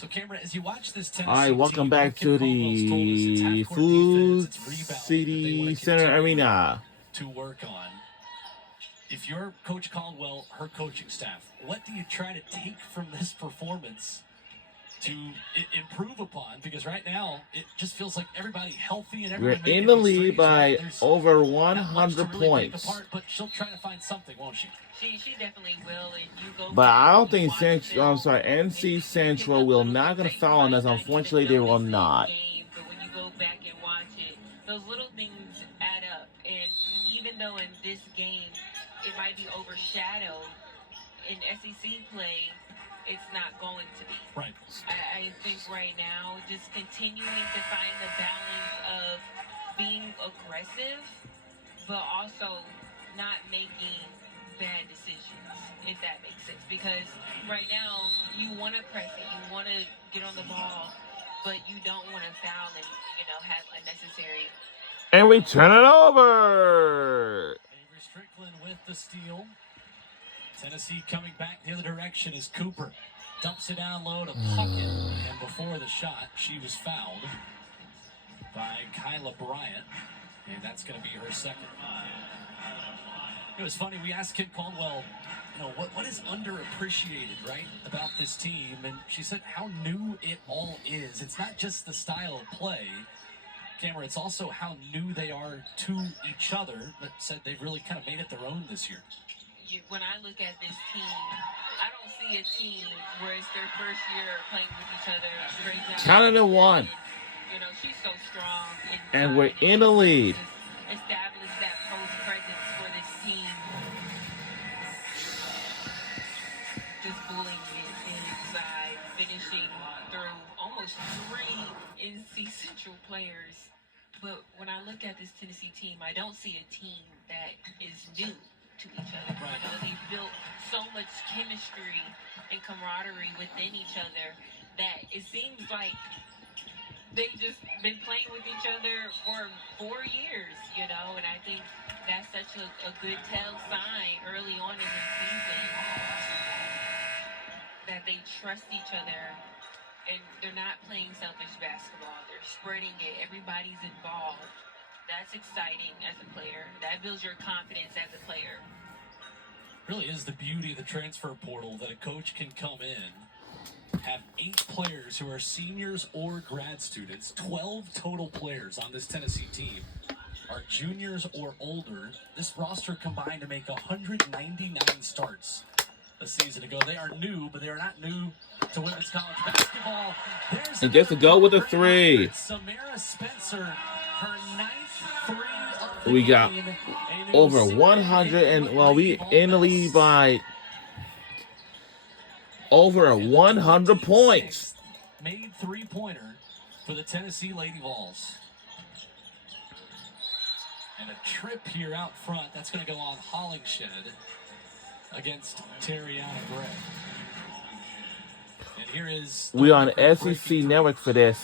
So, Cameron, as you watch this Tennessee All right, welcome team, back to the Food City Center Arena. To work on. If you're Coach Caldwell, her coaching staff, what do you try to take from this performance to improve upon? Because right now, it just feels like everybody healthy and everyone. We're in the lead by over 100 points. Apart, but she'll try to find something, won't she? She definitely will. And you go. But I don't think NC Central will not gonna foul on us. Unfortunately, they will not. But when you go back and watch it, those little things add up. And even though in this game it might be overshadowed, in SEC play, it's not going to be. Right. I think right now, just continuing to find the balance of being aggressive, but also not making bad decisions, if that makes sense. Because right now, you want to press it, you want to get on the ball, but you don't want to foul and, have unnecessary. And we turn it over. Avery Strickland with the steal. Tennessee coming back the other direction as Cooper dumps it down low to Puckett. And before the shot, she was fouled by Kyla Bryant. And that's going to be her second. It was funny, we asked Kim Caldwell, what is underappreciated, right, about this team? And she said how new it all is. It's not just the style of play, Cameron, it's also how new they are to each other. That said they've really kind of made it their own this year. When I look at this team, I don't see a team where it's their first year playing with each other. Canada won. She's so strong. And we're in the lead. Establish that post presence for this team. Just bullying it inside, finishing through almost 3 NC Central players. But when I look at this Tennessee team, I don't see a team that is new to each other. They've built so much chemistry and camaraderie within each other that it seems like they've just been playing with each other for 4 years, and I think that's such a good tell sign early on in the season that they trust each other and they're not playing selfish basketball. They're spreading it. Everybody's involved. That's exciting as a player. That builds your confidence as a player. Really is the beauty of the transfer portal that a coach can come in, have 8 players who are seniors or grad students, 12 total players on this Tennessee team are juniors or older. This roster combined to make 199 starts a season ago. They are new, but they are not new to women's college basketball. And just to go with a 3. Samara Spencer, her 9th 3 of the We got game. over 100, and we in the lead by over 100 points. Made 3-pointer for the Tennessee Lady Vols. And a trip here out front. That's going to go on Hollingshed against Tariana Gray. And here is... We on SEC Network for this.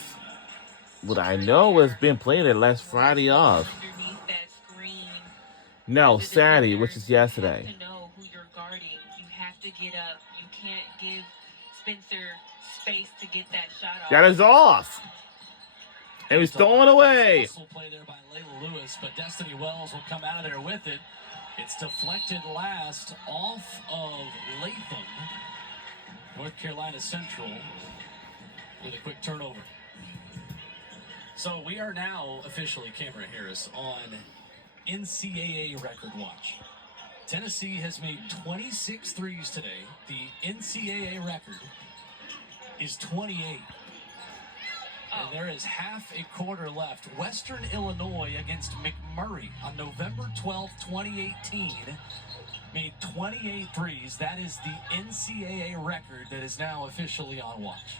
What I know has been playing it last Friday off. No, Saturday, which is yesterday. You have to know who you're guarding. You have to get up. You can't give Spencer space to get that shot off. That is off. And he's throwing away. Hustle play there by Layla Lewis, but Destiny Wells will come out of there with it. It's deflected last off of Latham. North Carolina Central with a quick turnover. So we are now officially, Cameron Harris, on NCAA record watch. Tennessee has made 26 threes today. The NCAA record is 28. And there is half a quarter left. Western Illinois against McMurray on November 12th, 2018 made 28 threes. That is the NCAA record that is now officially on watch.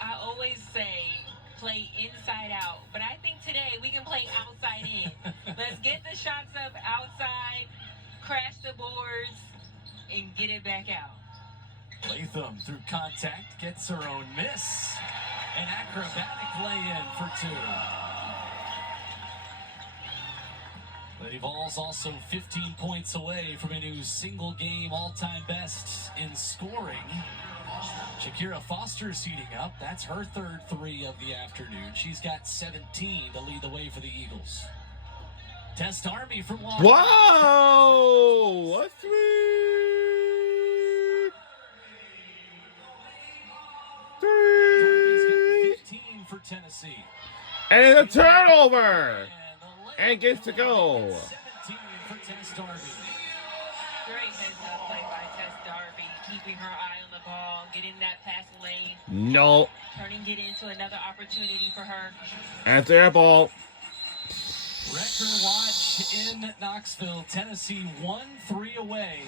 I always say play inside out, but I think today we can play outside in. Let's get the shots up outside, crash the boards, and get it back out. Latham through contact gets her own miss. An acrobatic lay-in for 2. Lady Vols also 15 points away from a new single-game all-time best in scoring. Shakira Foster seating up. That's her third three of the afternoon. She's got 17 to lead the way for the Eagles. Test Army from long. Whoa! A three! Darby's Three! got 15 for Tennessee. And a turnover! And And gets to go. 17 for Test Darby. Great heads-up play by Tess Darby, keeping her eye on the ball, getting that pass lane, No. turning it into another opportunity for her. That's air ball. Record watch in Knoxville. Tennessee 1-3 away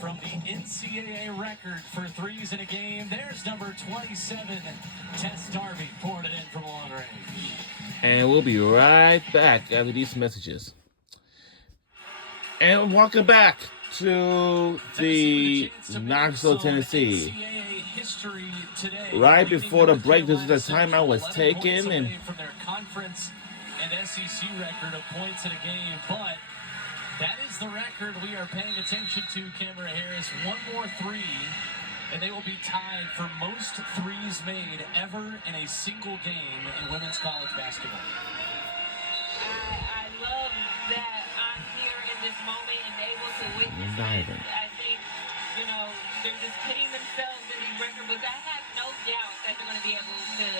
from the NCAA record for threes in a game. There's number 27, Tess Darby, pouring it in from long range. And we'll be right back after these messages. And welcome back to the Knoxville, Tennessee. Right before the break, this is the timeout was taken, and from their conference and SEC record of points in a game, but that is the record we are paying attention to. Cameron Harris, one more three, and they will be tied for most threes made ever in a single game in women's college basketball. I love that I'm here in this moment and able to witness it. I think, they're just putting themselves in the record book. I have no doubt that they're going to be able to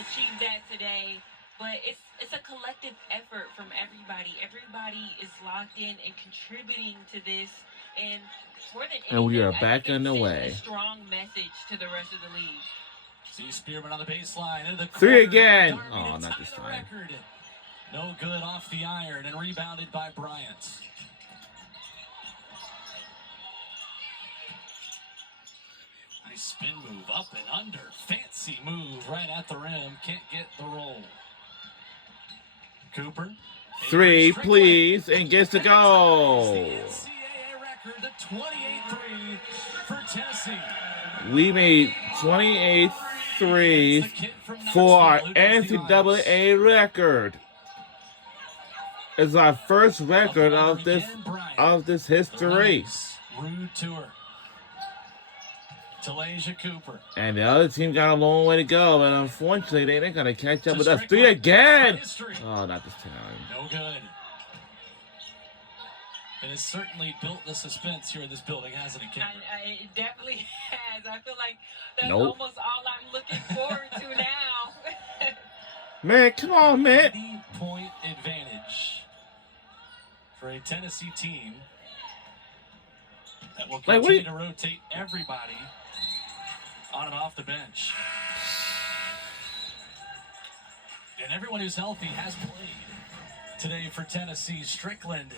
achieve that today. But it's a collective effort from everybody. Everybody is locked in and contributing to this. And more than anything, and we are I back think on the it sends way. a strong message to the rest of the league. See Spearman on the baseline into the Three corner. again. Darby Oh, to not tie this the time. record. No good off the iron and rebounded by Bryant. Nice spin move up and under. Fancy move right at the rim. Can't get the roll. Cooper. Three, Strickland. please, and gets to It's the go. NCAA record, the 28-3 for Tennessee. We made 28 threes It's the kid from for our Knoxville who does the honors. NCAA record. It's our first record Up of and under again, Bryant. this The history. Lynx, rude to her. Talasia Cooper. And the other team got a long way to go, and unfortunately, they ain't gonna catch up To with us. Strickland. Three again. History. Oh, not this time. No good. It has certainly built the suspense here in this building, hasn't it, Kim? It definitely has. I feel like that's Nope. almost all I'm looking forward to now. Man, come on, man. 80-point advantage for a Tennessee team that will Like, what continue do to rotate everybody on and off the bench. And everyone who's healthy has played today for Tennessee. Strickland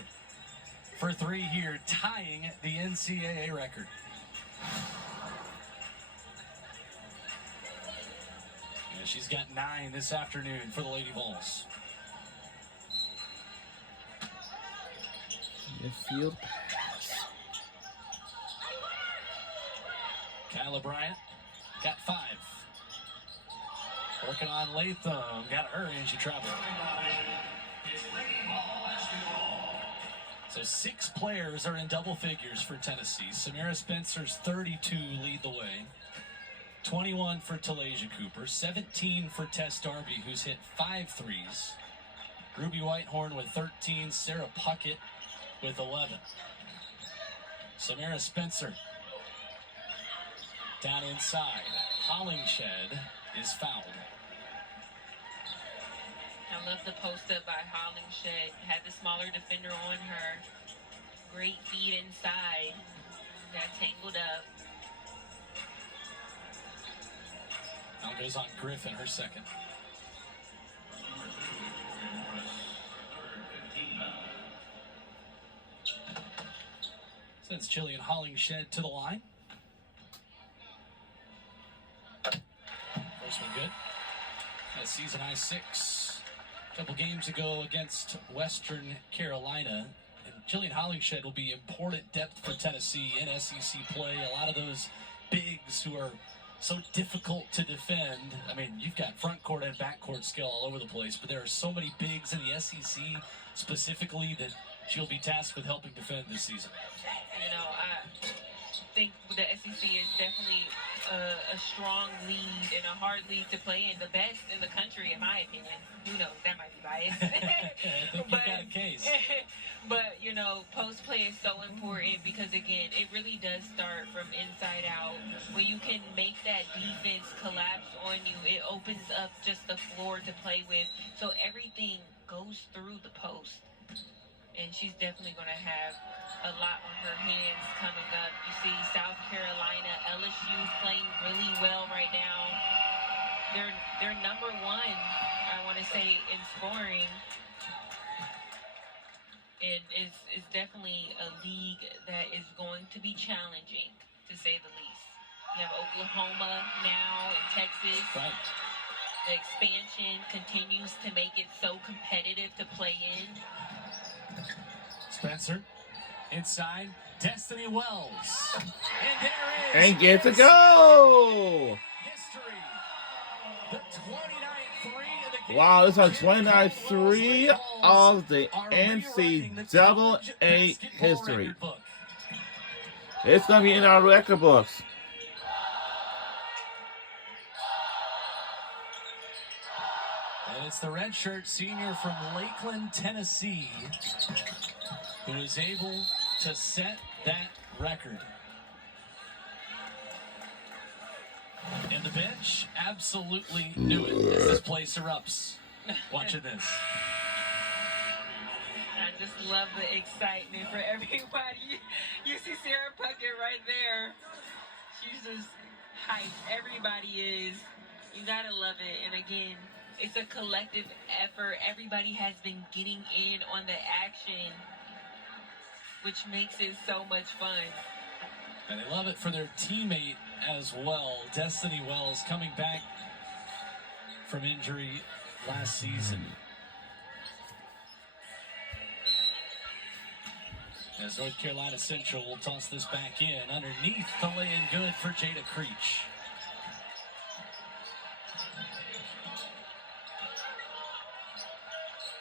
for three here, tying the NCAA record. And she's got 9 this afternoon for the Lady Vols. Midfield pass. Kyla Bryant got 5. Working on Latham. Got to hurry and she traveled. So 6 players are in double figures for Tennessee. Samira Spencer's 32 lead the way. 21 for Talasia Cooper. 17 for Tess Darby, who's hit 5 threes. Ruby Whitehorn with 13. Sarah Puckett with 11. Samira Spencer down inside. Hollingshed is fouled. I love the post up by Hollingshed. Had the smaller defender on her. Great feed inside. Got tangled up. Now goes on Griffin, her second. Sends Jillian Hollingshed to the line. First one good. That's season high 6. A couple games ago against Western Carolina. And Jillian Hollingshed will be important depth for Tennessee in SEC play. A lot of those bigs who are so difficult to defend. I mean, you've got front court and back court skill all over the place, but there are so many bigs in the SEC specifically that she'll be tasked with helping defend this season. I think the SEC is definitely a strong lead and a hard league to play in, the best in the country, in my opinion. Who knows? That might be biased. I think you got a case. But, you know, post play is so important because, again, it really does start from inside out. When you can make that defense collapse on you, it opens up just the floor to play with. So everything goes through the post. And she's definitely going to have a lot on her hands coming up. You see South Carolina, LSU playing really well right now. They're number one, I want to say, in scoring. And it's definitely a league that is going to be challenging, to say the least. You have Oklahoma now and Texas. Right. The expansion continues to make it so competitive to play in. Spencer, inside, Destiny Wells. And there is. And gets a go! History. The 29th 3 of the game. Wow, this is 29-3 of the NCAA history. It's going to be in our record books. And it's the redshirt senior from Lakeland, Tennessee, who is able to set that record. And the bench absolutely knew it as this place erupts. Watching this. I just love the excitement for everybody. You see Sarah Puckett right there. She's just hyped. Everybody is. You gotta love it. And again, it's a collective effort. Everybody has been getting in on the action, which makes it so much fun. And they love it for their teammate as well. Destiny Wells coming back from injury last season. As North Carolina Central will toss this back in. Underneath the lay-in good for Jada Creech.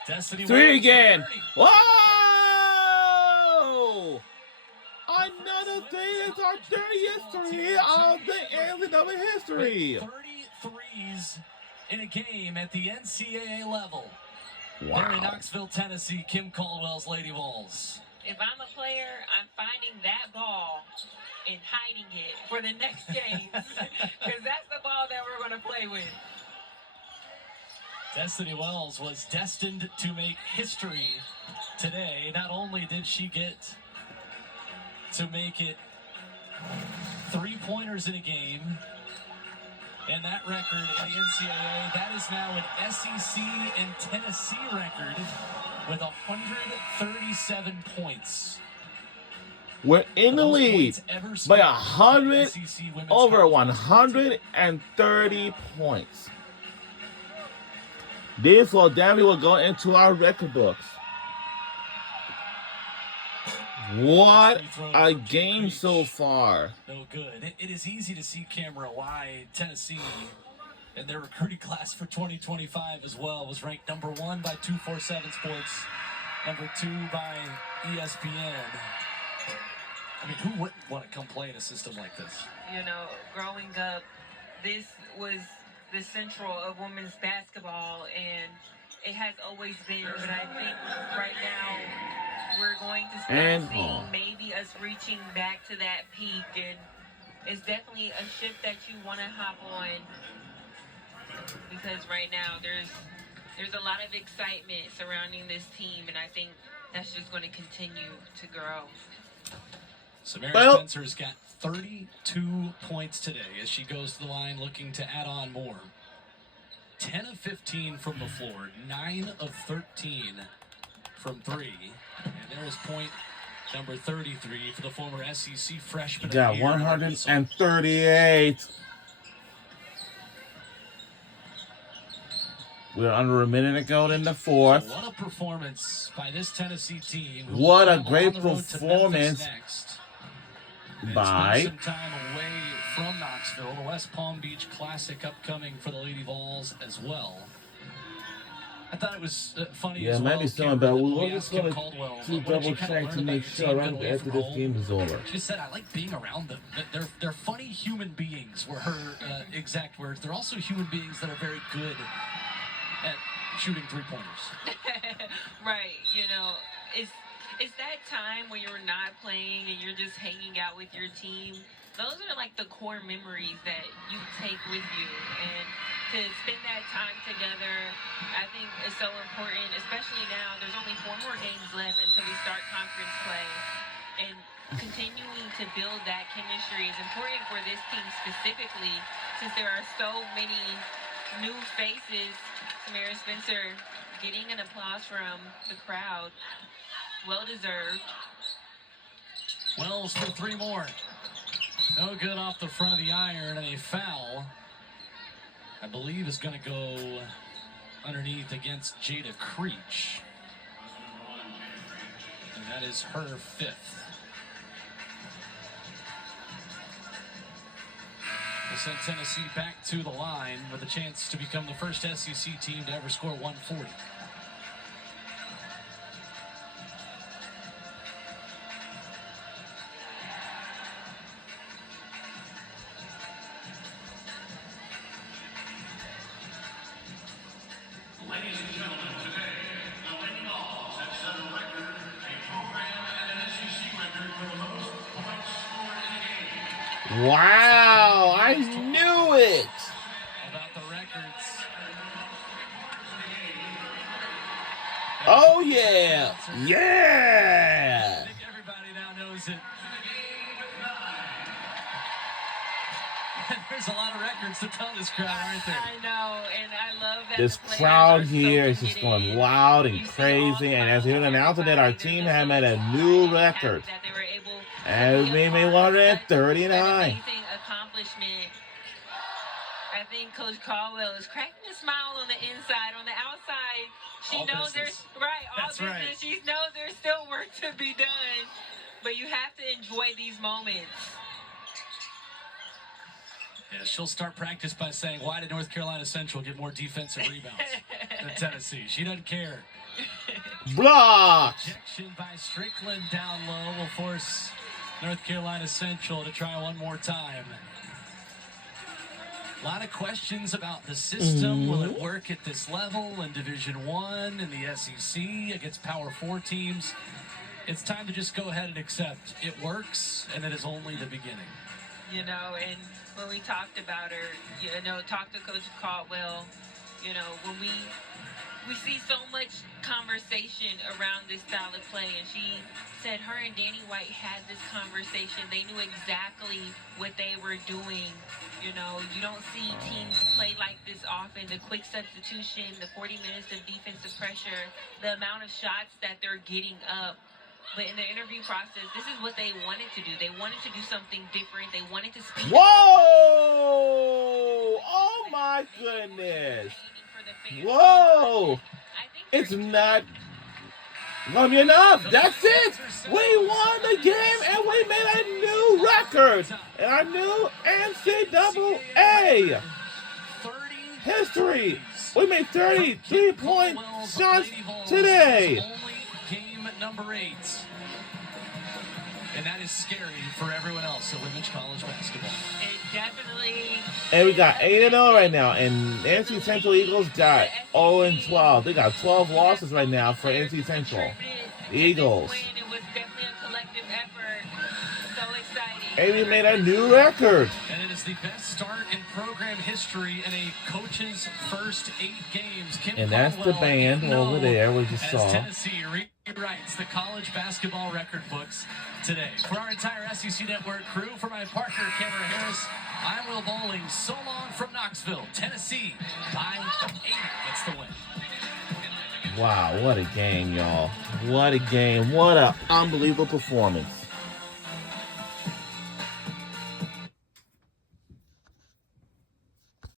Destiny Three Wells again. 30. Whoa! Another thing is our 30th three of the NCAA history. 33s in a game at the NCAA level. Wow. There in Knoxville, Tennessee, Kim Caldwell's Lady Vols. If I'm a player, I'm finding that ball and hiding it for the next games. Because that's the ball that we're going to play with. Destiny Wells was destined to make history today. Not only did she get to make it 3-pointers in a game, and that record in the NCAA, that is now an SEC and Tennessee record with 137 points. We're in the lead by 100, over 130 points. This will definitely go into our record books. What a game so far. No good. It is easy to see, camera, why Tennessee and their recruiting class for 2025 as well was ranked number 1 by 247 Sports, number 2 by ESPN. I mean, who wouldn't want to come play in a system like this? You know, growing up, this was the central of women's basketball, and it has always been, but I think right now we're going to start seeing maybe us reaching back to that peak, and it's definitely a ship that you want to hop on, because right now there's a lot of excitement surrounding this team, and I think that's just going to continue to grow. Samara Spencer's got 32 points today as she goes to the line looking to add on more. 10 of 15 from the floor, 9 of 13 from 3. And there is point number 33 for the former SEC freshman. Got 138. We're under a minute to go in the fourth. So what a performance by this Tennessee team. What a great performance by some time away from Knoxville. The West Palm Beach Classic upcoming for the Lady Vols as well. I thought it was funny Yeah, as it might well. be something, but we're just going to double check to make sure right after this game is over. She said, I like being around them. They're funny human beings, were her exact words. They're also human beings that are very good at shooting three-pointers. Right, it's that time when you're not playing and you're just hanging out with your team. Those are like the core memories that you take with you, and to spend that time together, I think is so important, especially now. There's only 4 more games left until we start conference play, and continuing to build that chemistry is important for this team specifically, since there are so many new faces. Samara Spencer getting an applause from the crowd. Well deserved. Wells for 3 more. No good off the front of the iron, and a foul, I believe, is going to go underneath against Jada Creech. And that is her 5th. Will send Tennessee back to the line with a chance to become the first SEC team to ever score 140. Ladies and gentlemen, today, the Lady Vols have set a record, a program and an SEC record for the most points scored in a game. Wow, I knew it. About the records. Oh, yeah. I Yeah. think everybody now knows it. There's a lot of records to tell this crowd, aren't there? I know, and I love that This the players crowd are here is soaking just it going in. wild and You see all crazy. the And as he smiles announced from that our everybody. team They're had just made a so new excited, record. that they were able to And be we a made part of such 139. an amazing accomplishment. I think Coach Caldwell is cracking a smile on the inside. On the outside, she All knows business. there's all That's business. right. She knows there's still work to be done, but you have to enjoy these moments. Yeah, she'll start practice by saying, why did North Carolina Central get more defensive rebounds than Tennessee? She doesn't care. Blocked. Ejection by Strickland down low will force North Carolina Central to try one more time. A lot of questions about the system. Will it work at this level in Division I, in the SEC, against Power 4 teams? It's time to just go ahead and accept it works, and it is only the beginning. And when we talked about her, talked to Coach Caldwell, when we see so much conversation around this style of play, and she said her and Danny White had this conversation. They knew exactly what they were doing. You don't see teams play like this often. The quick substitution, the 40 minutes of defensive pressure, the amount of shots that they're getting up. But in the interview process, this is what they wanted to do. They wanted to do something different. They wanted to speak. Whoa! Oh my goodness! Whoa! It's not gonna be enough. That's it. We won the game and we made a new record in our new NCAA history. We made 33-point shots today. Only game number 8. And that is scary for everyone else at women's college basketball. It definitely. And we got 8-0 right now, and NC Central Eagles got 0-12. They got 12 losses right now for NC Central Eagles. It was definitely a collective effort. So exciting. And we made a new record. And it is the best start in program history in a coach's first 8 games. Kim And that's the Caldwell, band over there we just as saw. Tennessee rewrites the college basketball record books today. For our entire SEC Network crew, for my partner, Cameron Harris, I'm Will Bowling. So long from Knoxville, Tennessee, by 8. That's the win. Wow, what a game, y'all. What a game. What an unbelievable performance.